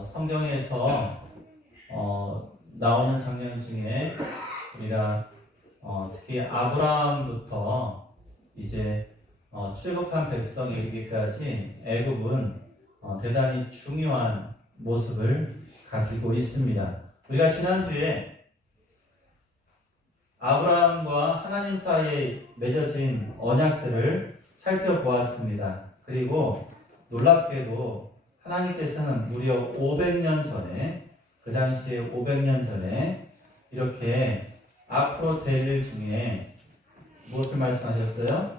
성경에서 나오는 장면 중에 우리가 특히 아브라함부터 이제 출국한 백성에 이르기까지 애굽은 대단히 중요한 모습을 가지고 있습니다. 우리가 지난주에 아브라함과 하나님 사이에 맺어진 언약들을 살펴보았습니다. 그리고 놀랍게도 하나님께서는 무려 500년 전에, 그 당시에 500년 전에 이렇게 앞으로 될 일 중에 무엇을 말씀하셨어요?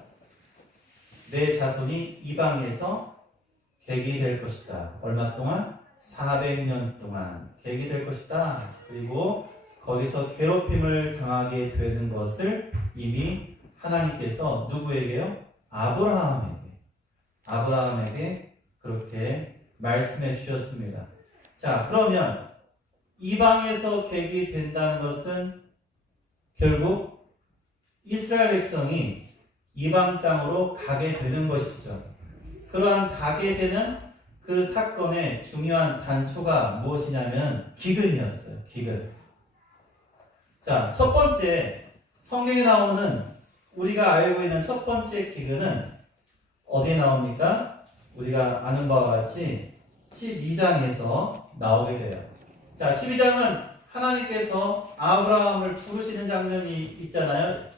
내 자손이 이방에서 객이 될 것이다. 얼마 동안? 400년 동안 객이 될 것이다. 그리고 거기서 괴롭힘을 당하게 되는 것을 이미 하나님께서 누구에게요? 아브라함에게 그렇게 말씀해 주셨습니다. 자, 그러면 이방에서 객이 된다는 것은 결국 이스라엘 백성이 이방 땅으로 가게 되는 것이죠. 그러한 가게 되는 그 사건의 중요한 단초가 무엇이냐면 기근이었어요. 기근. 자, 첫 번째 성경에 나오는 우리가 알고 있는 첫 번째 기근은 어디에 나옵니까? 우리가 아는 바와 같이 12장에서 나오게 돼요. 자, 12장은 하나님께서 아브라함을 부르시는 장면이 있잖아요.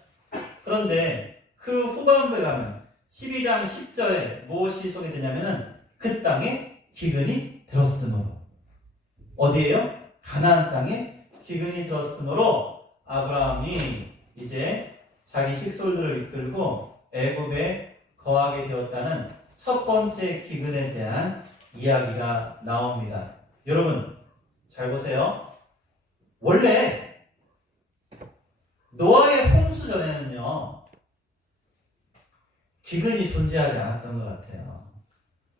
그런데 그 후반부에 가면 12장 10절에 무엇이 소개되냐면은 그 땅에 기근이 들었으므로. 어디에요? 가나안 땅에 기근이 들었으므로 아브라함이 이제 자기 식솔들을 이끌고 애굽에 거하게 되었다는 첫 번째 기근에 대한 이야기가 나옵니다. 여러분 잘 보세요. 원래 노아의 홍수 전에는요 기근이 존재하지 않았던 것 같아요.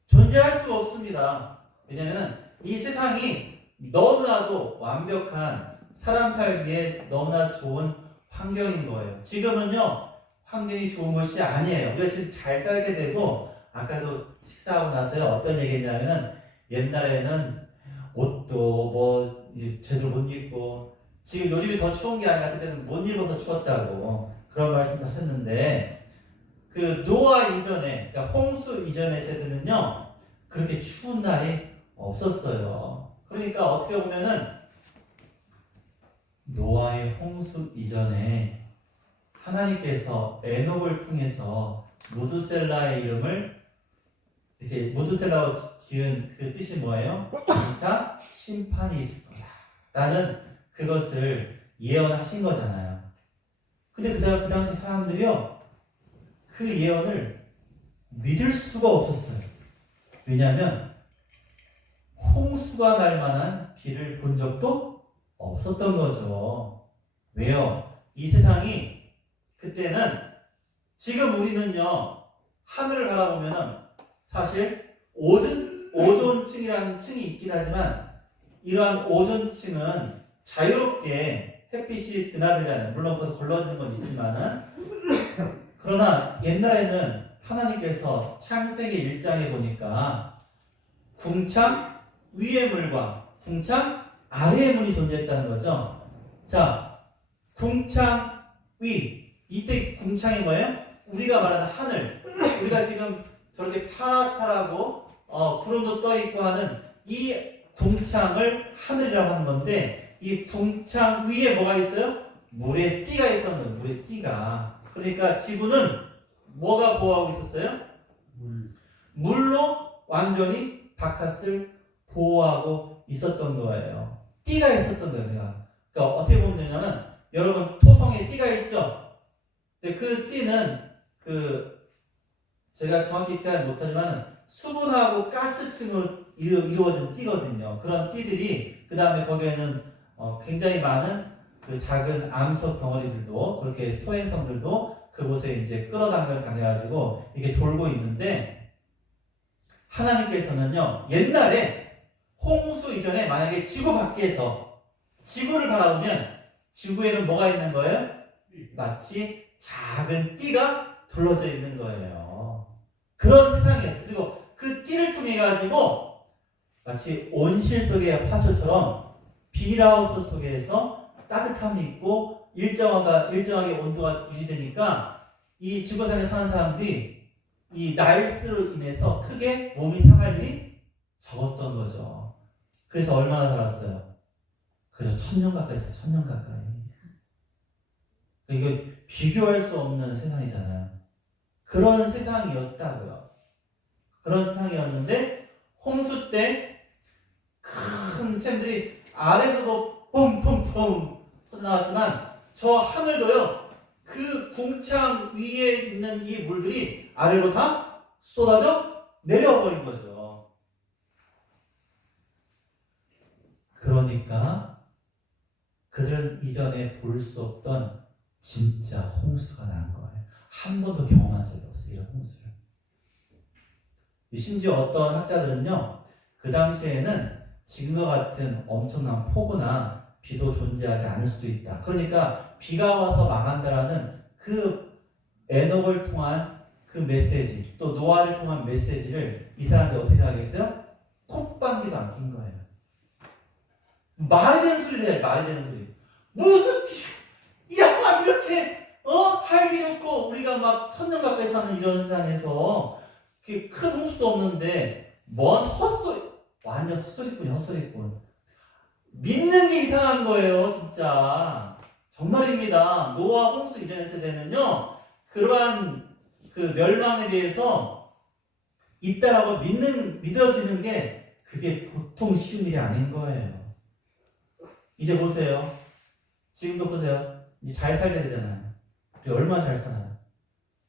존재할 수가 없습니다. 왜냐하면 이 세상이 너무나도 완벽한 사람 살기에 너무나 좋은 환경인 거예요. 지금은요 환경이 좋은 것이 아니에요. 우리가 지금 잘 살게 되고, 아까도 식사하고 나서요 어떤 얘기했냐면은 옛날에는 옷도 뭐 제대로 못 입고, 지금 요즘이 더 추운 게 아니라 그때는 못 입어서 추웠다고 그런 말씀도 하셨는데, 그 노아 이전에, 그러니까 홍수 이전의 세대는요 그렇게 추운 날이 없었어요. 그러니까 어떻게 보면은 노아의 홍수 이전에 하나님께서 에녹을 통해서 무두셀라의 이름을, 이렇게 무두셀라로 지은 그 뜻이 뭐예요? 진짜 심판이 있을 거다 라는 그것을 예언하신 거잖아요. 근데 그 당시 사람들이요 그 예언을 믿을 수가 없었어요. 왜냐하면 홍수가 날 만한 비를 본 적도 없었던 거죠. 왜요? 이 세상이 그때는, 지금 우리는요 하늘을 바라보면은 사실 오존층이라는 층이 있긴 하지만, 이러한 오존층은 자유롭게 햇빛이 드나들잖아요. 물론 거기서 걸러지는 건 있지만은, 그러나 옛날에는 하나님께서 창세기 1장에 보니까 궁창 위의 물과 궁창 아래의 문이 존재했다는 거죠. 자, 궁창 위, 이때 궁창이 뭐예요? 우리가 말하는 하늘, 우리가 지금 저렇게 파랗다라고 구름도 떠 있고 하는 이 궁창을 하늘이라고 하는 건데, 이 궁창 위에 뭐가 있어요? 물의 띠가 있었는데, 물의 띠가. 그러니까 지구는 뭐가 보호하고 있었어요? 물로 완전히 바깥을 보호하고 있었던 거예요. 띠가 있었던 거예요. 그러니까 어떻게 보면 되냐면, 여러분 토성에 띠가 있죠? 근데 그 띠는 제가 정확히 기억하지 못하지만 수분하고 가스층으로 이루어진 띠거든요. 그런 띠들이, 그 다음에 거기에는 굉장히 많은 그 작은 암석 덩어리들도, 그렇게 소행성들도 그곳에 이제 끌어당겨가지고 이게 돌고 있는데, 하나님께서는요 옛날에 홍수 이전에 만약에 지구 밖에서 지구를 바라보면 지구에는 뭐가 있는 거예요? 마치 작은 띠가 둘러져 있는 거예요. 그런 세상이었어요. 그리고 그 띠를 통해 가지고 마치 온실 속의 화초처럼 비닐하우스 속에서 따뜻함이 있고 일정하게 온도가 유지되니까 이 지구상에 사는 사람들이 이 날씨로 인해서 크게 몸이 상할 일이 적었던 거죠. 그래서 얼마나 살았어요? 그래서 1000년 가까이 살아요. 1000년 가까이. 이거 비교할 수 없는 세상이잖아요. 그런 세상이었다고요. 그런 세상이었는데 홍수 때 큰 샘들이 아래서도 펑펑펑 터져나왔지만 저 하늘도요. 그 궁창 위에 있는 이 물들이 아래로 다 쏟아져 내려와 버린 거죠. 그러니까 그들은 이전에 볼 수 없던 진짜 홍수가 난 거예요. 한 번도 경험한 적이 없어요. 이런 홍수를. 심지어 어떤 학자들은요. 그 당시에는 지금과 같은 엄청난 폭우나 비도 존재하지 않을 수도 있다. 그러니까 비가 와서 망한다라는 그 에녹을 통한 그 메시지, 또 노아를 통한 메시지를 이 사람들이 어떻게 생각했어요? 콧방귀도 안 낀 거예요. 말이 되는 소리를 해야지. 말이 되는 소리. 무슨 야 이렇게 살기 좋고 우리가 막 1000년 가까이 사는 이런 세상에서 큰 홍수도 없는데 뭔 헛소리. 완전 헛소리꾼이야. 헛소리꾼. 믿는 게 이상한 거예요. 진짜 정말입니다. 노아 홍수 이전의 세대는요 그러한 그 멸망에 대해서 있다라고 믿어지는 게 그게 보통 쉬운 일이 아닌 거예요. 이제 보세요. 지금도 보세요. 이제 잘 살게 되잖아요. 우리 얼마나 잘 살아요.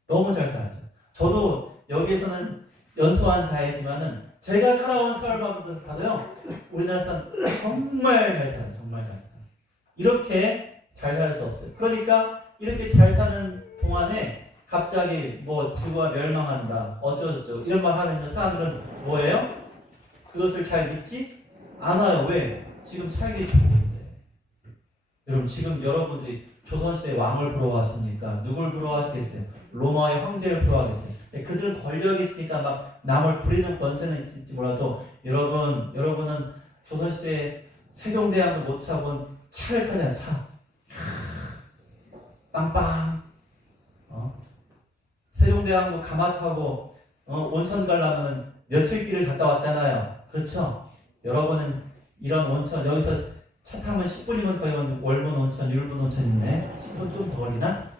너무 잘 살죠. 저도 여기에서는 연소한 자이지만은 제가 살아온 세월만큼 봐도요. 우리나라 사람 정말 잘 살아요. 정말 잘 살아요. 이렇게 잘 살 수 없어요. 그러니까 이렇게 잘 사는 동안에 갑자기 뭐 지구가 멸망한다. 어쩌고저쩌고 이런 말 하면 사람들은 뭐예요? 그것을 잘 믿지 않아요. 왜? 지금 살기 좋은데. 여러분 지금 여러분들이 조선시대 왕을 부러워하십니까? 누굴 부러워하시겠어요? 로마의 황제를 부러워하겠어요? 그들은 권력이 있으니까 막 남을 부리는 권세는 있을지 몰라도 여러분은 조선시대 세종대왕도 못 차본 차를 타잖아요. 차. 빵빵. 세종대왕도 가마 타고 온천 가려면 며칠 길을 갔다 왔잖아요. 그렇죠? 여러분은 이런 온천 여기서 차 타면 10분이면 거의 월본 온천, 율분 온천 있네. 10분 좀 더 걸리나?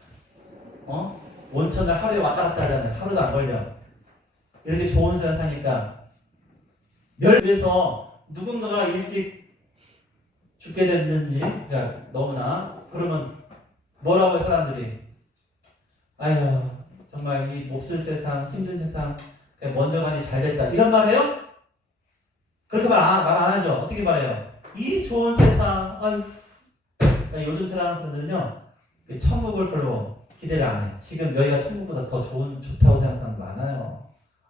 온천을 하루에 왔다 갔다 하잖아요. 하루도 안 걸려. 이렇게 좋은 세상 사니까 그래서 누군가가 일찍 죽게 됐는지 그러니까 너무나 그러면 뭐라고 해요 사람들이? 아휴 정말 이 몹쓸 세상 힘든 세상 그냥 먼저 가니 잘됐다 이런 말 해요? 그렇게 말 안 하죠. 어떻게 말해요? 이 좋은 세상 아휴 그러니까 요즘 사람들은요 천국을 별로 기대를 안 해. 지금 여기가 천국보다 더 좋다고 생각하는 사람 많아요.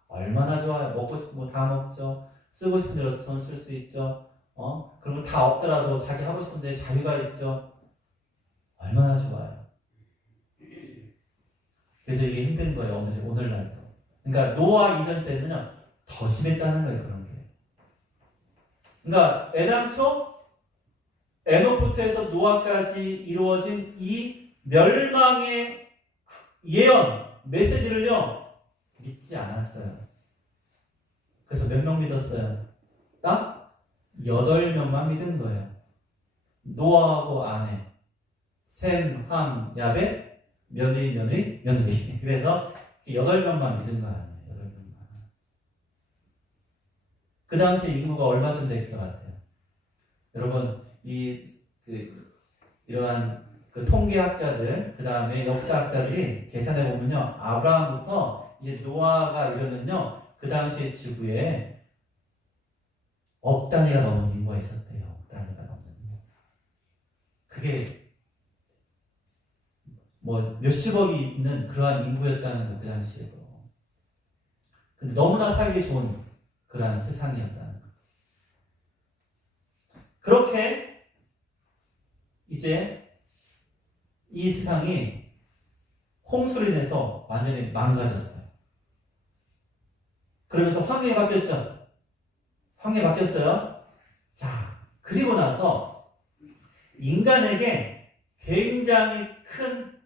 얼마나 좋아요. 먹고 싶은 거 다 먹죠. 쓰고 싶은 대로 돈 쓸 수 있죠. 그런 거 다 없더라도 자기 하고 싶은 데 자유가 있죠. 얼마나 좋아요. 그래서 이게 힘든 거예요. 오늘날도. 그러니까 노아 이전 세대는요 더 심했다는 거예요. 그런 게. 그러니까 애당초 에녹부터 해서 노아까지 이루어진 이 멸망의 예언, 메시지를요 믿지 않았어요. 그래서 몇 명 믿었어요? 딱 8명만 믿은 거예요. 노아하고 아내, 셈, 함, 야벳, 며느리. 그래서 8명만 믿은 거 아니에요. 8명만. 그 당시 인구가 얼마쯤 될 것 같아요? 여러분 이러한 그 통계학자들, 그 다음에 역사학자들이 계산해 보면요, 아브라함부터 이제 노아가 이러면요, 그 당시에 지구에 억 단위가 넘는 인구가 있었대요. 억 단위가 넘는 인구. 그게 뭐 몇십억이 있는 그러한 인구였다는 거, 그 당시에도. 근데 너무나 살기 좋은 그러한 세상이었다는 거. 그렇게 이제 이 세상이 홍수로 인해서 완전히 망가졌어요. 그러면서 환경이 바뀌었죠. 환경이 바뀌었어요. 자, 그리고 나서 인간에게 굉장히 큰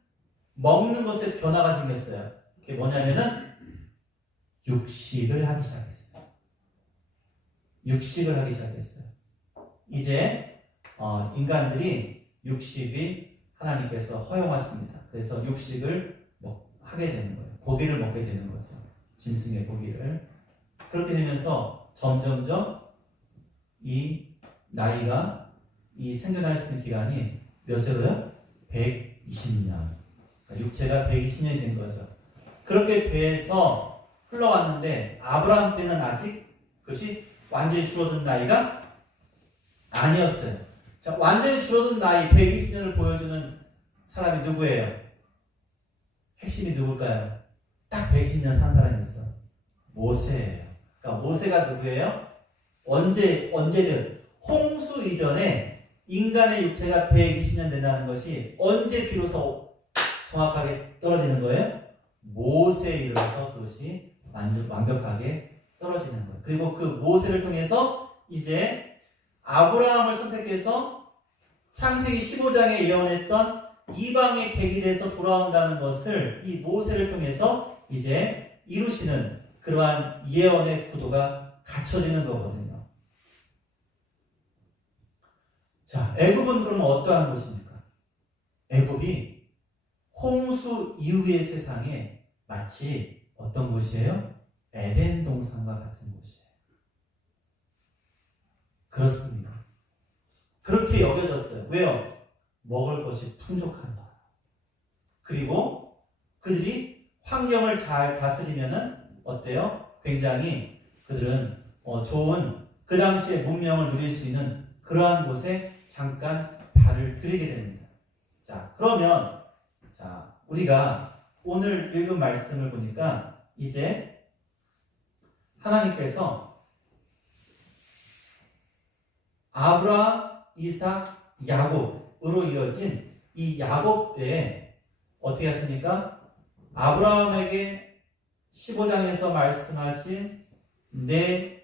먹는 것의 변화가 생겼어요. 그게 뭐냐면은 육식을 하기 시작했어요. 육식을 하기 시작했어요. 이제 인간들이 육식이 하나님께서 허용하십니다. 그래서 육식을 하게 되는 거예요. 고기를 먹게 되는 거죠. 짐승의 고기를. 그렇게 되면서 점점점 이 나이가 이 생존할 수 있는 기간이 몇 세로요? 120년. 육체가 120년이 된 거죠. 그렇게 돼서 흘러왔는데 아브라함 때는 아직 그것이 완전히 줄어든 나이가 아니었어요. 자, 완전히 줄어든 나이 120년을 보여주는 사람이 누구예요? 핵심이 누굴까요? 딱 120년 산 사람이 있어. 모세예요. 그러니까 모세가 누구예요? 언제든 홍수 이전에 인간의 육체가 120년 된다는 것이 언제 비로소 정확하게 떨어지는 거예요? 모세에 이르러서 그것이 완벽하게 떨어지는 거예요. 그리고 그 모세를 통해서 이제 아브라함을 선택해서 창세기 15장에 예언했던 이방의 객이 돼서 돌아온다는 것을 이 모세를 통해서 이제 이루시는 그러한 예언의 구도가 갖춰지는 거거든요. 자, 애굽은 그러면 어떠한 곳입니까? 애굽이 홍수 이후의 세상에 마치 어떤 곳이에요? 에덴 동산과 같은 곳이에요. 그렇습니다. 그렇게 여겨졌어요. 왜요? 먹을 것이 풍족한다. 그리고 그들이 환경을 잘 다스리면은 어때요? 굉장히 그들은 좋은 그 당시에 문명을 누릴 수 있는 그러한 곳에 잠깐 발을 들이게 됩니다. 자, 그러면 자, 우리가 오늘 읽은 말씀을 보니까 이제 하나님께서 아브라함, 이삭, 야곱으로 이어진 이 야곱 때에 어떻게 하십니까? 아브라함에게 15장에서 말씀하신 내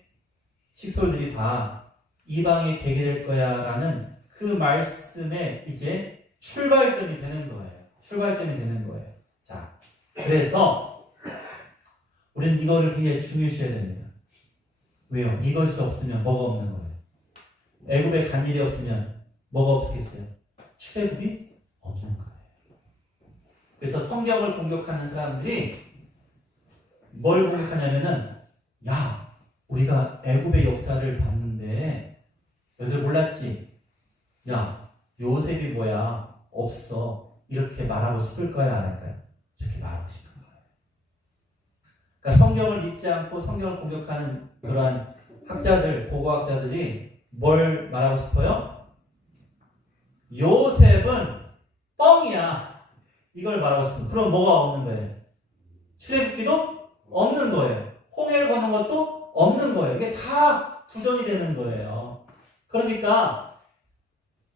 식솔들이 다 이방의 객이 될 거야 라는 그 말씀에 이제 출발점이 되는 거예요. 자, 그래서 우리는 이거를 굉장히 중요시해야 됩니다. 왜요? 이것이 없으면 뭐가 없는 거예요? 애굽에 간 일이 없으면 뭐가 없겠어요? 출애굽이 없는 거예요. 그래서 성경을 공격하는 사람들이 뭘 공격하냐면은 야, 우리가 애굽의 역사를 봤는데 너희들 몰랐지? 야, 요셉이 뭐야? 없어. 이렇게 말하고 싶을 거야, 안 할까요? 이렇게 말하고 싶은 거예요. 그러니까 성경을 믿지 않고 성경을 공격하는 그러한 학자들, 고고학자들이 뭘 말하고 싶어요? 요셉은 뻥이야. 이걸 말하고 싶은. 그럼 뭐가 없는 거예요? 출애굽기도 없는 거예요. 홍해를 거는 것도 없는 거예요. 이게 다 부정이 되는 거예요. 그러니까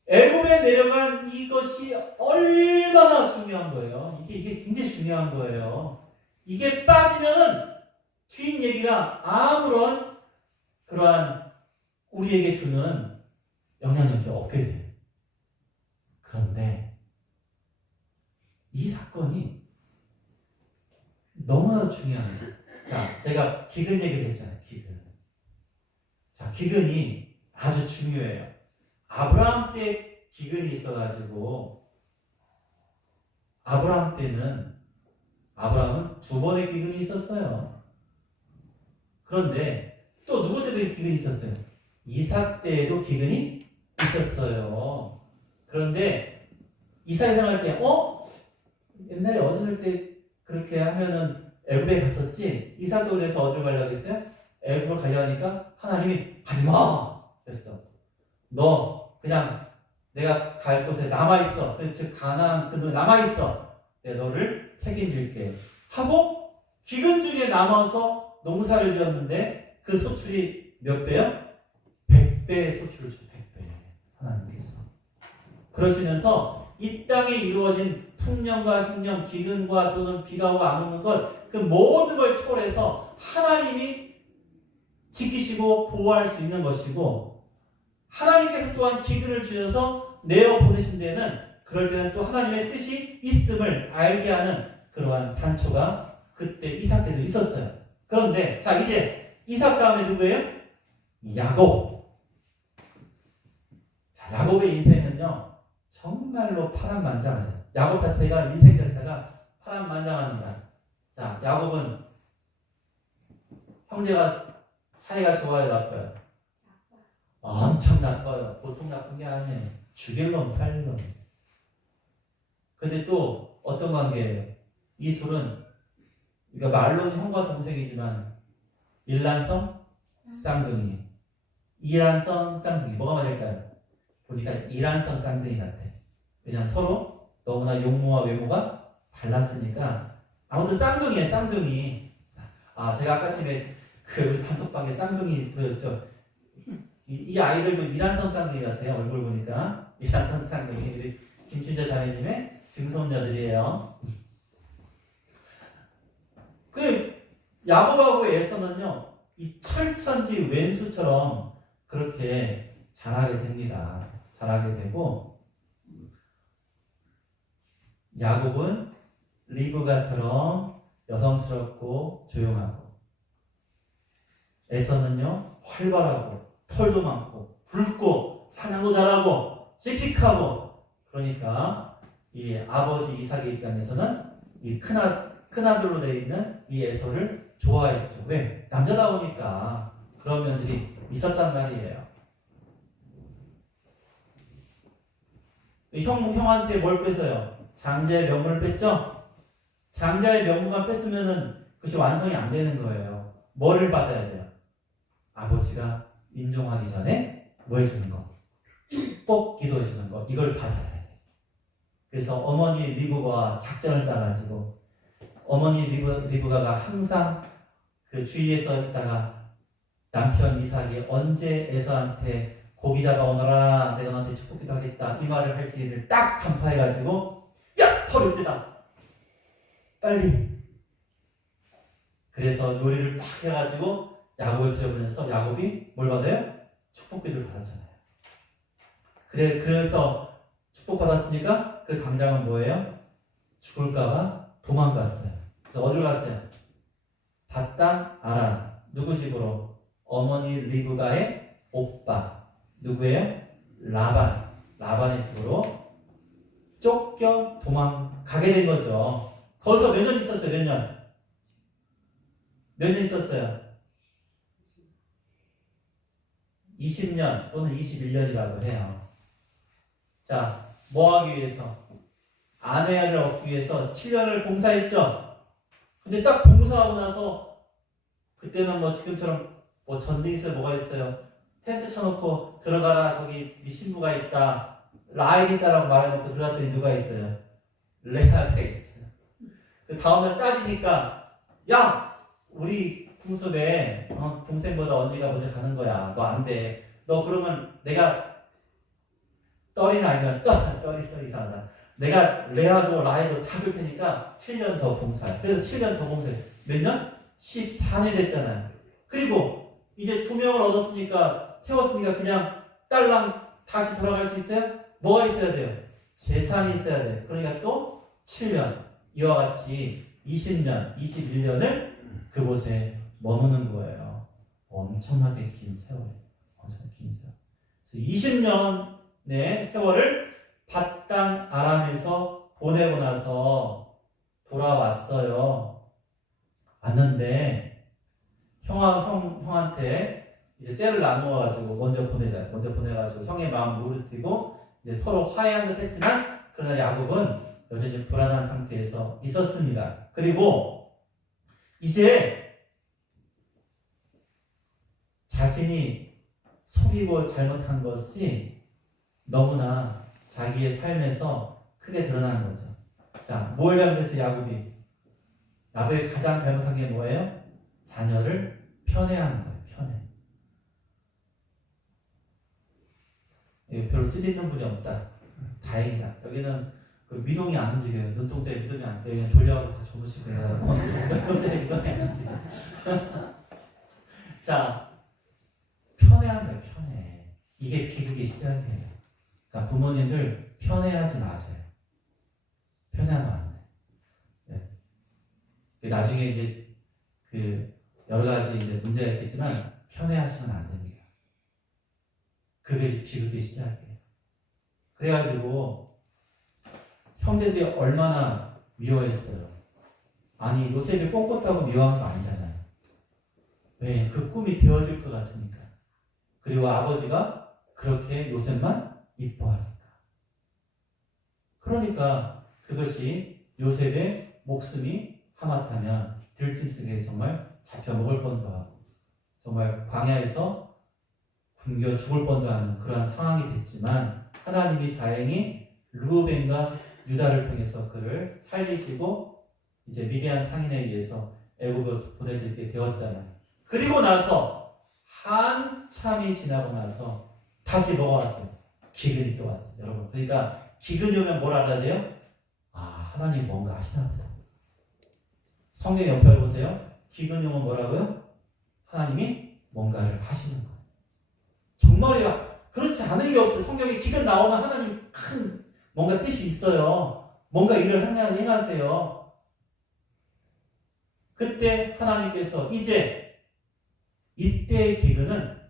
애굽에 내려간 이것이 얼마나 중요한 거예요. 이게 굉장히 중요한 거예요. 이게 빠지면은 뒷 얘기가 아무런 그러한 우리에게 주는 영향력이 없게 돼요. 그런데 이 사건이 너무나 중요한 거예요. 자, 제가 기근 얘기를 했잖아요. 기근. 자, 기근이 아주 중요해요. 아브라함 때 기근이 있어가지고 아브라함은 두 번의 기근이 있었어요. 그런데 또 누구 때도 기근이 있었어요? 이삭 때에도 기근이 있었어요. 그런데 이삭이 생활 때 옛날에 어렸을 때 그렇게 하면은 애굽에 갔었지. 이삭도 그래서 어디로 가려고 했어요? 애굽으로 가려고 하니까 하나님이 가지마 그랬어. 너 그냥 내가 갈 곳에 남아있어. 즉 가나안 그 남아있어. 내가 너를 책임질게 하고 기근 중에 남아서 농사를 지었는데 그 소출이 몇 배요? 100배의 소출을 줘. 100배. 하나님께서 그러시면서 이 땅에 이루어진 풍년과 흉년, 기근과 또는 비가 오고 안 오는 것, 그 모든 걸 초월해서 하나님이 지키시고 보호할 수 있는 것이고, 하나님께서 또한 기근을 주셔서 내어 보내신 데는 그럴 때는 또 하나님의 뜻이 있음을 알게 하는 그러한 단초가 그때 이삭 때도 있었어요. 그런데 자, 이제 이삭 다음에 누구예요? 야곱. 자, 야곱의 인생은요 정말로 파란만장하죠. 야곱 자체가, 인생 자체가 파란만장합니다. 자, 야곱은 형제가 사이가 좋아요, 나빠요? 엄청 나빠요. 보통 나쁜 게 아니에요. 죽일 놈 살릴 놈. 근데 또 어떤 관계예요? 이 둘은, 그러니까 말로는 형과 동생이지만 일란성 쌍둥이, 이란성 쌍둥이. 뭐가 맞을까요? 보니까 이란성 쌍둥이 같아. 왜냐면 서로 너무나 용모와 외모가 달랐으니까. 아무튼 쌍둥이에요, 쌍둥이. 아, 제가 아까 전에 우리 단톡방에 쌍둥이 보였죠. 이 아이들도 이란성 쌍둥이 같아요. 얼굴 보니까 이란성 쌍둥이. 우리 김춘자 자매님의 증손녀들이에요. 그 야곱하고 에서는요, 이 철천지 왼수처럼 그렇게 자라게 됩니다. 자라게 되고, 야곱은 리브가처럼 여성스럽고 조용하고, 에서는요 활발하고 털도 많고 붉고 사냥도 잘하고 씩씩하고. 그러니까 이 아버지 이삭의 입장에서는 이 큰아들로 되어 있는 이 에서를 좋아했죠. 왜? 남자다우니까. 그런 면들이 있었단 말이에요. 형한테 뭘 뺏어요? 장자의 명분을 뺐죠? 장자의 명분만 뺐으면은 그것이 완성이 안 되는 거예요. 뭐를 받아야 돼요? 아버지가 임종하기 전에 뭐 해주는 거? 축복 기도해 주는 거. 이걸 받아야 돼. 그래서 어머니 리브가와 작전을 짜가지고, 어머니 리브가가 항상 그 주위에서 있다가 남편 이삭이 언제 에서한테 고기 잡아오너라, 내가 너한테 축복 기도하겠다, 이 말을 할지를 딱 간파해가지고, 야! 버릴 때다! 빨리! 그래서 요리를 막 해가지고 야곱을 드려보면서 야곱이 뭘 받아요? 축복 기도를 받았잖아요. 그래서 축복 받았으니까 그 당장은 뭐예요? 죽을까봐 도망갔어요. 그래서 어디로 갔어요? 닷단 아람. 누구 집으로? 어머니 리브가의 오빠. 누구예요? 라반의 집으로 쫓겨 도망가게 된 거죠. 거기서 몇 년 있었어요? 몇 년? 몇 년 있었어요? 20년 또는 21년이라고 해요. 자, 뭐 하기 위해서? 아내를 얻기 위해서 7년을 봉사했죠. 근데 딱 봉사하고 나서, 그때는 뭐 지금처럼 뭐 전등이 있어요? 뭐가 있어요? 텐트 쳐놓고 들어가라, 저기 네 신부가 있다, 라헬이 있다라고 말해놓고 들어갔더니 누가 있어요? 레아가 있어요. 그 다음날 따지니까, 야! 우리 풍습에 동생보다 언니가 먼저 가는 거야. 너 안 돼. 너 그러면 내가 떨이는 아니지만 떨이 이상하다. 내가 레아도 라헬도 다 줄 테니까 7년 더 봉사해. 그래서 7년 더 봉사해. 몇 년? 14년 됐잖아요. 그리고 이제 2명을 얻었으니까, 세웠으니까 그냥 딸랑 다시 돌아갈 수 있어요? 뭐가 있어야 돼요? 재산이 있어야 돼요. 그러니까 또 7년. 이와 같이 20년, 21년을 그곳에 머무는 거예요. 엄청나게 긴 세월이에요. 엄청나게 긴 세월. 20년의 세월을 밧단 아람에서 보내고 나서 돌아왔어요. 왔는데 형한테 이제 때를 나누어가지고 먼저 보내가지고 형의 마음 누르뜨리고 이제 서로 화해한 듯 했지만, 그러나 야곱은 여전히 불안한 상태에서 있었습니다. 그리고 이제 자신이 속이고 잘못한 것이 너무나 자기의 삶에서 크게 드러나는 거죠. 자, 뭘 잘못했어요, 야곱이? 야곱이 가장 잘못한 게 뭐예요? 자녀를 편애하는 거예요, 편애. 이거 별로 찔리는 분이 없다. 다행이다. 여기는 그 미동이 안 움직여요. 눈동자에 미동이 안 돼요. 그냥 졸려가지고 다 주무시고 눈동자에 미동이 안 움직여요. 자, 이게 비극의 시작이에요. 그러니까 부모님들 편애하지 마세요. 편애하면 안 돼. 네. 나중에 이제 그 여러 가지 이제 문제가 있겠지만 편애하시면 안 됩니다. 그게 비극의 시작이에요. 그래가지고 형제들이 얼마나 미워했어요. 아니 요셉이 꼿꼿하고 미워한 거 아니잖아요. 왜? 그 꿈이 되어질 것 같으니까. 그리고 아버지가 그렇게 요셉만 이뻐하니까. 그러니까 그것이 요셉의 목숨이 하마터면 들짐승에 정말 잡혀먹을 뻔도 하고 정말 광야에서 굶겨 죽을 뻔도 하는 그러한 상황이 됐지만 하나님이 다행히 르우벤과 유다를 통해서 그를 살리시고 이제 미디안 상인에 의해서 애굽으로 보내지게 되었잖아요. 그리고 나서 한참이 지나고 나서 다시 뭐가 왔어요? 기근이 또 왔어요. 여러분, 그러니까 기근이 오면 뭘 알아야 돼요? 아, 하나님 뭔가 하시나 보다. 성경 역사를 보세요. 기근이 오면 뭐라고요? 하나님이 뭔가를 하시는 거예요. 정말이야. 그렇지 않은 게 없어요. 성경에 기근 나오면 하나님 큰 뭔가 뜻이 있어요. 뭔가 일을 행하세요. 그때 하나님께서 이때의 기근은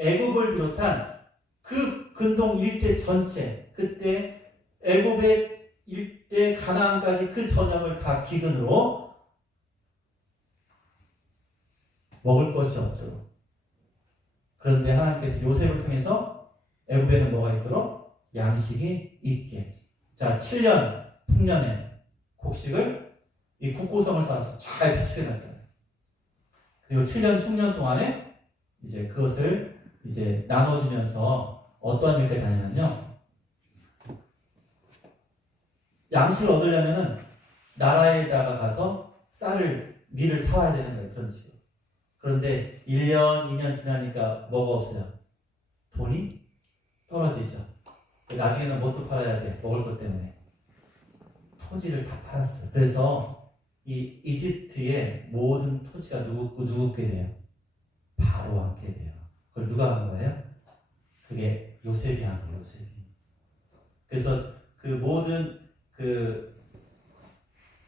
애굽을 비롯한 그 근동 일대 전체, 그때 애굽의 일대 가나안까지 그 전역을 다 기근으로 먹을 것이 없도록. 그런데 하나님께서 요셉을 통해서 애굽에는 뭐가 있도록? 양식이 있게. 자, 7년 풍년에 곡식을 이 국고성을 쌓아서 잘 비추게 놨잖아요. 그리고 7년 풍년 동안에 이제 그것을 이제 나눠주면서 어떠한 일까지 하냐면요. 양식을 얻으려면은 나라에다가 가서 밀을 사와야 되는 거예요. 그런 식으로. 그런데 1년, 2년 지나니까 뭐가 없어요? 돈이 떨어지죠. 나중에는 뭣도 팔아야 돼? 먹을 것 때문에. 토지를 다 팔았어요. 그래서 이 이집트의 모든 토지가 누구께 돼요? 바로 함께 돼요. 그걸 누가 한 거예요? 그게 요셉이 한 거예요. 요셉이. 그래서 그 모든 그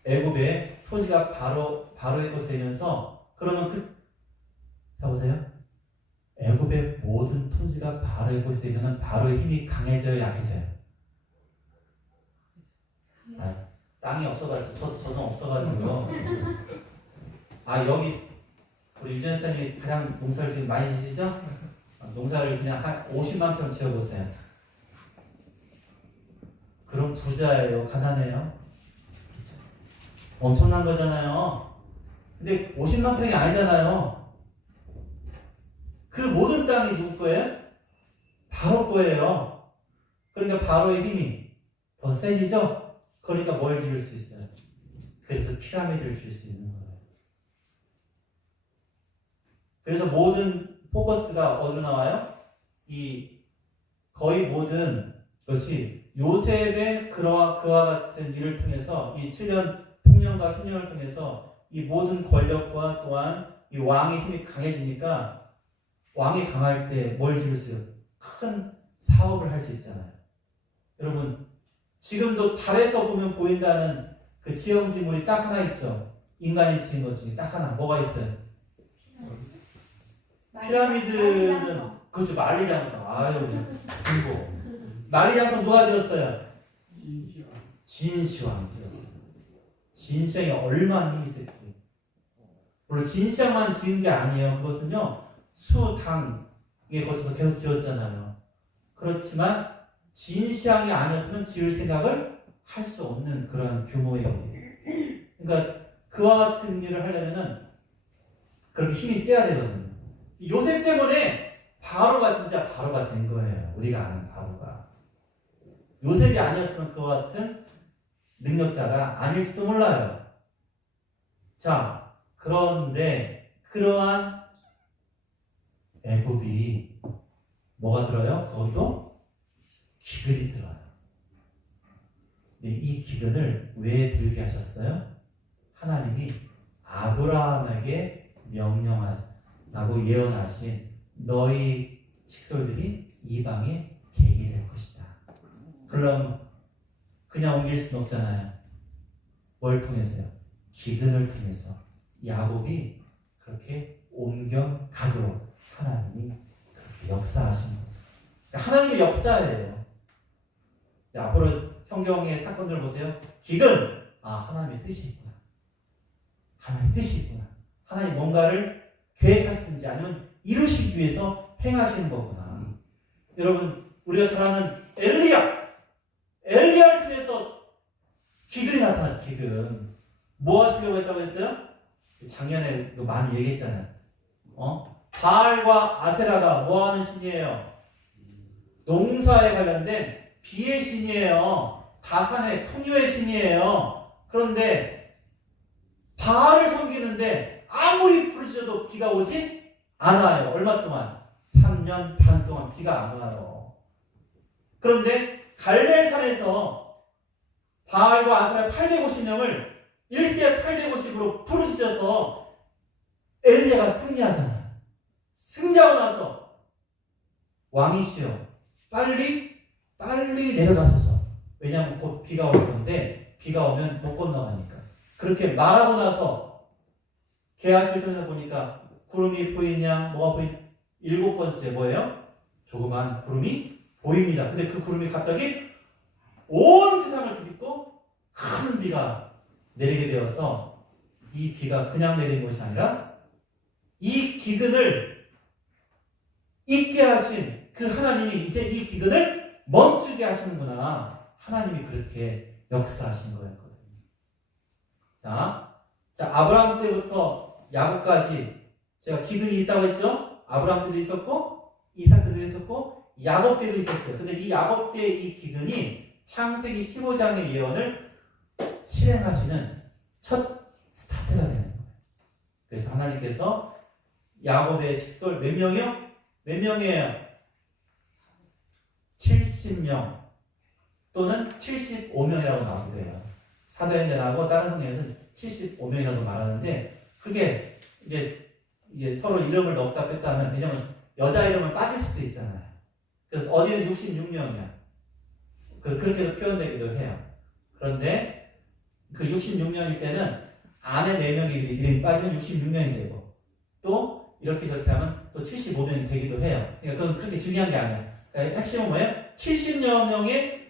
애굽의 토지가 바로의 것이 되면서 그러면 자 보세요. 애굽의 모든 토지가 바로의 것이 되면 바로의 힘이 강해져요, 약해져요? 땅이 없어가지고 저도 없어가지고요. 여기 우리 유전 선생님이 가장 농사를 지금 많이 지시죠? 농사를 그냥 한 50만 평 지어보세요. 그럼 부자예요, 가난해요? 엄청난 거잖아요. 근데 50만 평이 아니잖아요. 그 모든 땅이 누구 거예요? 바로 거예요. 그러니까 바로의 힘이 더 세지죠? 그러니까 뭘 지을 수 있어요? 그래서 피라미드를 지을 수 있는 거예요. 그래서 모든 포커스가 어디로 나와요? 거의 모든 것이 요셉의 그와 같은 일을 통해서 이 7년 풍년과 흉년을 통해서 이 모든 권력과 또한 이 왕의 힘이 강해지니까 왕이 강할 때 뭘 지을 수 있어요? 큰 사업을 할 수 있잖아요. 여러분 지금도 달에서 보면 보인다는 그 지형지물이 딱 하나 있죠. 인간이 지은 것 중에 딱 하나. 뭐가 있어요? 피라미드는 그렇죠. 만리장성. 아유, 그리고 만리장성 누가 지었어요? 진시황 지었어요. 진시황이 얼마나 힘이 셌지. 물론 진시황만 지은 게 아니에요. 그것은요 수당에 거쳐서 계속 지었잖아요. 그렇지만 진시황이 아니었으면 지을 생각을 할 수 없는 그런 규모의 일이에요. 그러니까 그와 같은 일을 하려면은 그렇게 힘이 세야 되거든요. 요셉 때문에 바로가 진짜 바로가 된 거예요. 우리가 아는 바로가. 요셉이 아니었으면 그와 같은 능력자가 아닐지도 몰라요. 자, 그런데 그러한 애굽이 뭐가 들어요? 거기도 기근이 들어요. 근데 이 기근을 왜 들게 하셨어요? 하나님이 아브라함에게 명령하고 예언하신 너희 식솔들이 이방의 계획이 될 것이다. 그럼 그냥 옮길 수는 없잖아요. 뭘 통해서요? 기근을 통해서 야곱이 그렇게 옮겨가도록 하나님이 그렇게 역사하신 거죠. 하나님의 역사예요. 앞으로 성경의 사건들 보세요. 기근, 하나님의 뜻이 있구나. 하나님의 뜻이 있구나. 하나님 뭔가를 계획하시든지 아니면 이루시기 위해서 행하시는 거구나. 여러분, 우리가 잘 아는 엘리야를 통해서 기근이 나타났죠. 기근. 뭐 하시려고 했다고 했어요? 작년에 많이 얘기했잖아요. 바알과 아세라가 뭐 하는 신이에요? 농사에 관련된 비의 신이에요. 다산의 풍요의 신이에요. 그런데 바알을 섬기는데 아무리 부르짖어도 비가 오지 않아요. 얼마 동안? 3년 반 동안 비가 안 와요. 그런데 갈멜산에서 바알과 아세라 850명을 1대 850으로 부르짖어서 엘리야가 승리하잖아요. 승리하고 나서 왕이시여 빨리 내려가소서. 왜냐하면 곧 비가 올 건데 비가 오면 못 건너가니까. 그렇게 말하고 나서 게하시를 통해서 보니까 구름이 보이냐? 뭐가 보이냐? 7번째 뭐예요? 조그만 구름이 보입니다. 근데 그 구름이 갑자기 온 세상을 뒤집고 큰 비가 내리게 되어서 이 비가 그냥 내리는 것이 아니라 이 기근을 있게 하신 그 하나님이 이제 이 기근을 멈추게 하시는구나. 하나님이 그렇게 역사하신 거였거든요. 자, 아브라함 때부터 야곱까지 제가 기근이 있다고 했죠? 아브라함 때도 있었고 이삭 때도 있었고 야곱 때도 있었어요. 근데 이 야곱 때의 이 기근이 창세기 15장의 예언을 실행하시는 첫 스타트가 되는 거예요. 그래서 하나님께서 야곱의 식솔 몇 명이요? 몇 명이에요? 70명 또는 75명이라고 나오기도 해요. 사도행전하고 다른 성경에서는 75명이라고 말하는데 그게 이제 서로 이름을 넣었다 뺐다 하면 왜냐면 여자 이름은 빠질 수도 있잖아요. 그래서 어디는 66명이야. 그렇게도 표현되기도 해요. 그런데 그 66명일 때는 아내 4명이 이름이 빠지면 66명이 되고 또 이렇게 저렇게 하면 또 75명이 되기도 해요. 그러니까 그건 그렇게 중요한 게 아니에요. 그러니까 핵심은 뭐예요? 70여 명의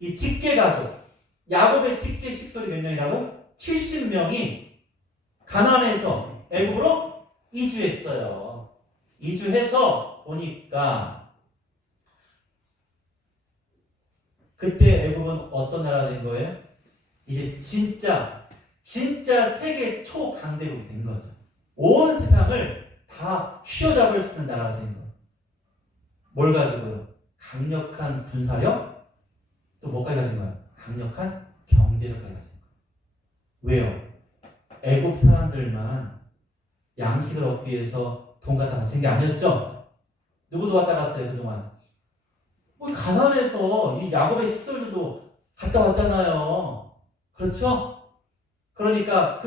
이 직계 가족, 야곱의 직계 식솔이 몇 명이라고? 70명이 가나안에서 애굽으로 이주했어요. 이주해서 보니까 그때 애굽은 어떤 나라가 된 거예요? 이제 진짜 세계 초강대국이 된 거죠. 온 세상을 다 휘어잡을 수 있는 나라가 된 거예요. 뭘 가지고요? 강력한 군사력, 또 뭐까지 가진 거예요? 강력한 경제력까지 가진 거예요. 왜요? 애굽 사람들만 양식을 얻기 위해서 돈 갖다 바친 게 아니었죠? 누구도 왔다 갔어요, 그동안? 가난해서 이 야곱의 식솔들도 갔다 왔잖아요. 그렇죠? 그러니까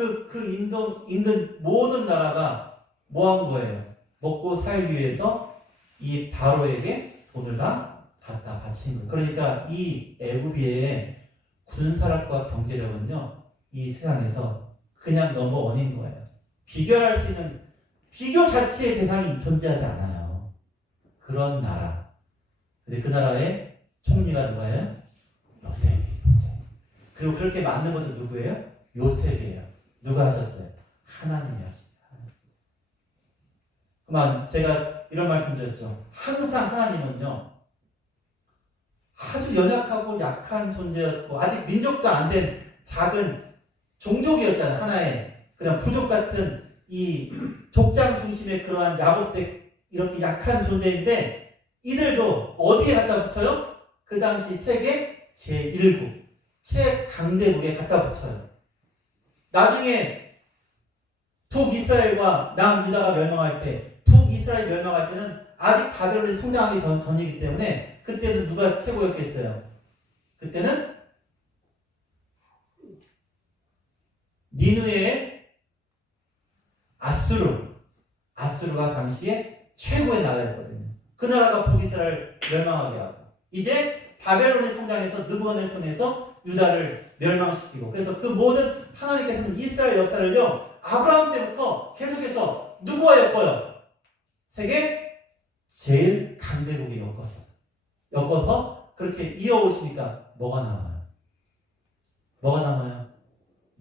인근 모든 나라가 뭐 한 거예요? 먹고 살기 위해서 이 바로에게 돈을 다 갖다 바친 거예요. 그러니까 이 애굽의 군사력과 경제력은요, 이 세상에서 그냥 넘버원인 거예요. 비교할 수 있는 비교 자체의 대상이 존재하지 않아요. 그런 나라. 근데 그 나라의 총리가 누가예요? 요셉. 그리고 그렇게 만든 것도 누구예요? 요셉이에요. 누가 하셨어요? 하나님이 하십니다. 그만 제가 이런 말씀 드렸죠. 항상 하나님은요, 아주 연약하고 약한 존재였고 아직 민족도 안 된 작은 종족이었잖아요. 하나의 그냥 부족 같은 이 족장 중심의 그러한 야곱대 이렇게 약한 존재인데 이들도 어디에 갖다 붙여요? 그 당시 세계 제1국 최강대국에 갖다 붙여요. 나중에 북이스라엘과 남유다가 멸망할 때 북이스라엘 멸망할 때는 아직 바벨론이 성장하기 전이기 때문에 그때는 누가 최고였겠어요? 그때는 니느웨의 아수르가 당시에 최고의 나라였거든요. 그 나라가 북이스라엘을 멸망하게 하고 이제 바벨론의 성장에서 느부갓네살 통해서 유다를 멸망시키고 그래서 그 모든 하나님께서는 이스라엘 역사를요 아브라함 때부터 계속해서 누구와 엮어요? 세계 제일 강대국에 엮어서 그렇게 이어오시니까 뭐가 남아요? 뭐가 남아요?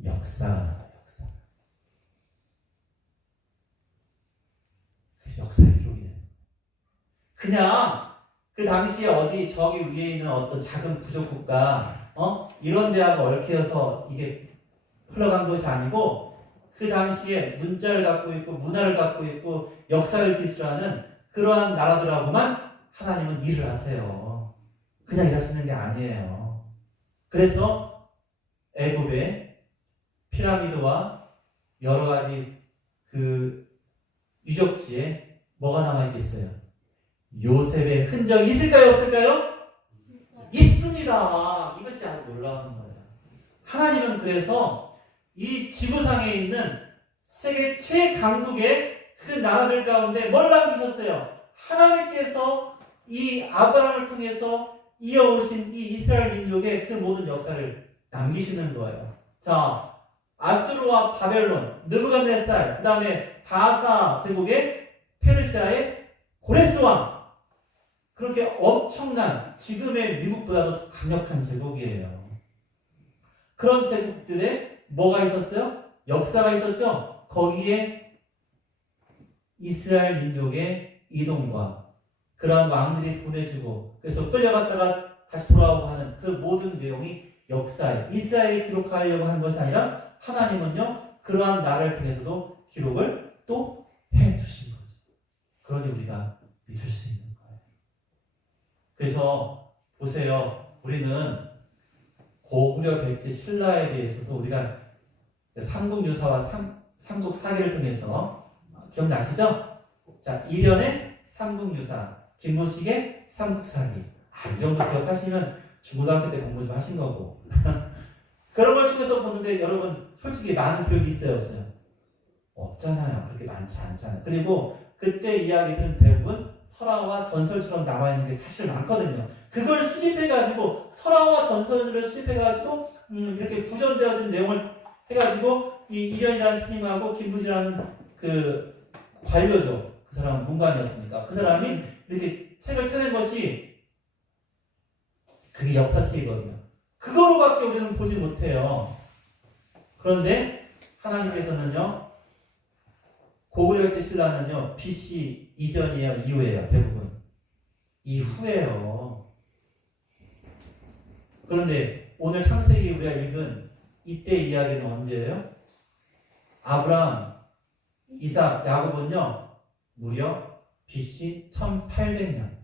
역사가 남아요. 역사. 그래서 역사의 기록이 돼요. 그냥 그 당시에 어디 저기 위에 있는 어떤 작은 부족국가 이런 데하고 얽혀서 이게 흘러간 것이 아니고 그 당시에 문자를 갖고 있고 문화를 갖고 있고 역사를 기술하는 그러한 나라들하고만 하나님은 일을 하세요. 그냥 일하시는 게 아니에요. 그래서 애굽의 피라미드와 여러 가지 그 유적지에 뭐가 남아있겠어요? 요셉의 흔적이 있을까요? 없을까요? 있습니다. 이것이 아주 놀라운 거예요. 하나님은 그래서 이 지구상에 있는 세계 최강국의 그 나라들 가운데 뭘 남기셨어요? 하나님께서 이 아브라함을 통해서 이어오신 이 이스라엘 민족의 그 모든 역사를 남기시는 거예요. 자, 아수르와 바벨론, 느부갓네살, 그 다음에 바사 제국의 페르시아의 고레스 왕. 그렇게 엄청난 지금의 미국보다도 더 강력한 제국이에요. 그런 제국들에 뭐가 있었어요? 역사가 있었죠? 거기에 이스라엘 민족의 이동과 그러한 왕들이 보내주고 그래서 끌려갔다가 다시 돌아오고 하는 그 모든 내용이 역사에 이스라엘이 기록하려고 하는 것이 아니라 하나님은요 그러한 나라를 통해서도 기록을 또 해두신 거죠. 그러니 우리가 믿을 수 있는 거예요. 그래서 보세요. 우리는 고구려 백제 신라에 대해서도 우리가 삼국유사와 삼국사기를 통해서 기억나시죠? 자, 이련의 삼국유사, 김무식의 삼국사기. 이 정도 기억하시면 중고등학교 때 공부 좀 하신 거고. 그런 걸 통해서 보는데 여러분 솔직히 많은 기억이 있어요, 없어요? 없잖아요. 그렇게 많지 않잖아요. 그리고 그때 이야기들은 대부분 설화와 전설처럼 남아있는 게 사실 많거든요. 그걸 수집해가지고 설화와 전설들을 수집해가지고 이렇게 구전되어진 내용을 해가지고 이 이련이라는 스님하고 김무식이라는 그 관료죠. 그 사람은 문관이었으니까 그 사람이 이렇게 책을 펴낸 것이 그게 역사책이거든요. 그거로밖에 우리는 보지 못해요. 그런데 하나님께서는요 고구려 백제 신라는요 BC 이전이에요, 이후에요, 대부분 이후에요. 그런데 오늘 창세기 우리가 읽은 이때 이야기는 언제예요? 아브라함, 이삭, 야곱은요 무려 BC 1800년,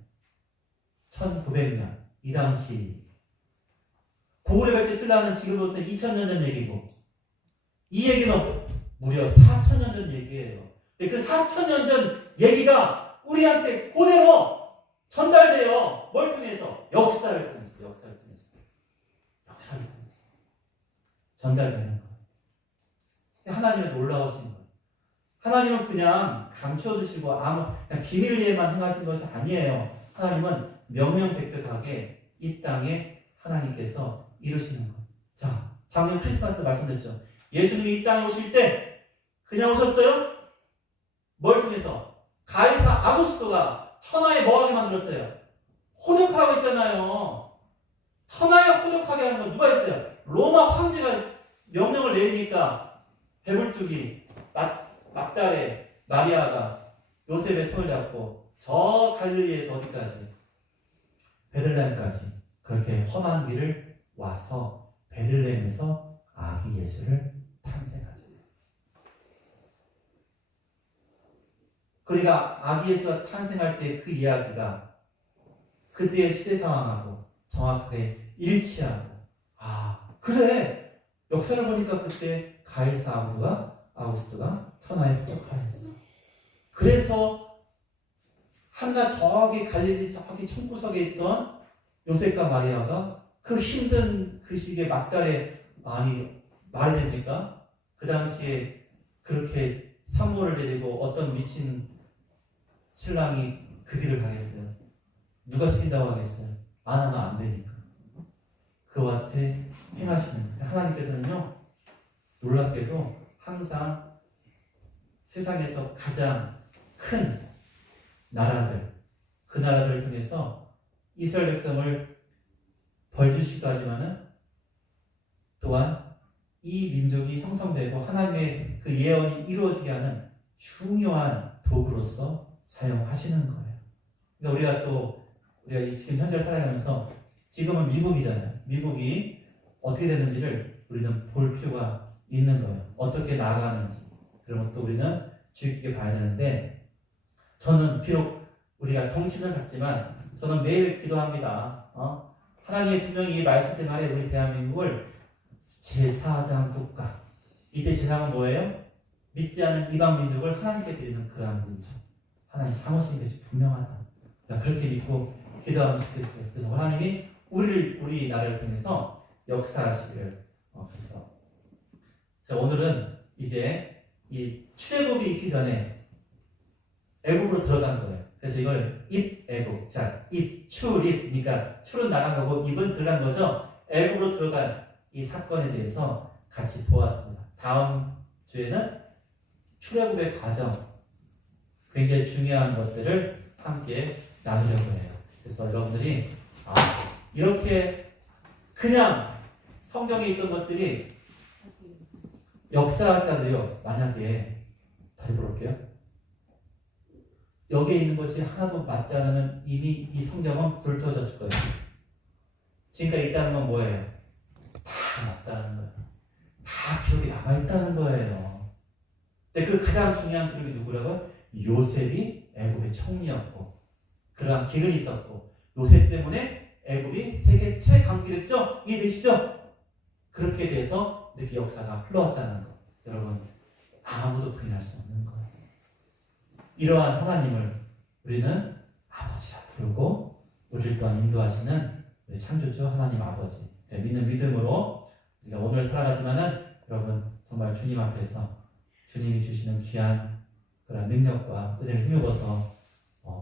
1900년 이 당시. 고구려 백제 신라는 지금부터 2000년 전 얘기고 이 얘기는 무려 4000년 전 얘기예요. 근데 그 4000년 전 얘기가 우리한테 그대로 전달돼요. 뭘 통해서? 역사를 통해서 전달되는 거예요. 하나님은 놀라우신 거예요. 하나님은 그냥 감춰두시고 그냥 비밀리에만 행하신 것이 아니에요. 하나님은 명명백백하게 이 땅에 하나님께서 이루시는 거예요. 자, 작년 크리스마스 때 말씀드렸죠. 예수님이 이 땅에 오실 때 그냥 오셨어요? 뭘 통해서? 가이사 아구스토가 천하에 뭐하게 만들었어요? 호적하라고 했잖아요. 천하에 호적하게 하는 건 누가 했어요? 로마 황제가 명령을 내리니까 배불뚝이 막달에 마리아가 요셉의 손을 잡고 저 갈릴리에서 어디까지? 베들레헴까지 그렇게 험한 길을 와서 베들레헴에서 아기 예수를 탄생하죠. 그러니까 아기 예수가 탄생할 때 그 이야기가 그때의 시대 상황하고 정확하게 일치하고 그래 역사를 보니까 그때 가이사 아우구스토가 천하에 호적하였어. 그래서 한나 저기 갈릴리 저기 총구석에 있던 요셉과 마리아가 그 힘든 그 시기에 막달에 말이 됩니까? 그 당시에 그렇게 산모를 데리고 어떤 미친 신랑이 그 길을 가겠어요? 누가 시킨다고 하겠어요? 안 하면 안 되니까. 그와 같이 행하시는 거예요. 하나님께서는요, 놀랍게도 항상 세상에서 가장 큰 나라들, 그 나라들을 통해서 이스라엘 백성을 벌주시기도 하지만은 또한 이 민족이 형성되고 하나님의 그 예언이 이루어지게 하는 중요한 도구로서 사용하시는 거예요. 그러니까 우리가 지금 현재 살아가면서 지금은 미국이잖아요. 미국이 어떻게 되는지를 우리는 볼 필요가 있는 거예요. 어떻게 나아가는지. 그러면 또 우리는 주의 깊게 봐야 되는데, 저는 비록 우리가 덩치는 작지만 저는 매일 기도합니다. 하나님이 분명히 이 말씀 말에 우리 대한민국을 제4장 국가. 이때 제4는 뭐예요? 믿지 않은 이방 민족을 하나님께 드리는 그러한 민족. 하나님 삼으시는 것이 분명하다. 그렇게 믿고 기도하면 좋겠어요. 그래서 하나님이 우리 나라를 통해서 역사하시기를. 그래서 자, 오늘은 이제 이 출애굽이 있기 전에 애굽으로 들어간 거예요. 그래서 이걸 입애굽. 자, 출입. 그러니까 출은 나간 거고 입은 들어간 거죠. 애굽으로 들어간 이 사건에 대해서 같이 보았습니다. 다음 주에는 출애굽의 과정, 굉장히 중요한 것들을 함께 나누려고 해요. 그래서 여러분들이 이렇게 그냥 성경에 있던 것들이 역사학자들이요, 만약에 다시 볼게요. 여기에 있는 것이 하나도 맞지 않으면 이미 이 성경은 불태워졌을 거예요. 지금까지 있다는 건 뭐예요? 다 맞다는 거예요. 다 기록이 남아있다는 거예요. 근데 그 가장 중요한 기록이 누구라고요? 요셉이 애굽의 총리였고, 그러한 기근이 있었고, 요셉 때문에 애굽이 세계 최강기랬죠? 이해되시죠? 그렇게 돼서 이렇게 역사가 흘러왔다는 거. 여러분, 아무도 부인할 수 없는 거예요. 이러한 하나님을 우리는 아버지라 부르고, 우리를 또한 인도하시는 우리 창조주 하나님 아버지. 믿는 믿음으로 우리가 오늘 살아가지만은 여러분 정말 주님 앞에서 주님이 주시는 귀한 그런 능력과 은혜를 힘입어서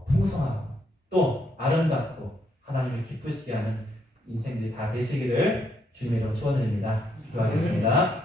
풍성하고 또 아름답고 하나님을 기쁘시게 하는 인생들이 다 되시기를 주님의 이름으로 축원드립니다. 기도하겠습니다.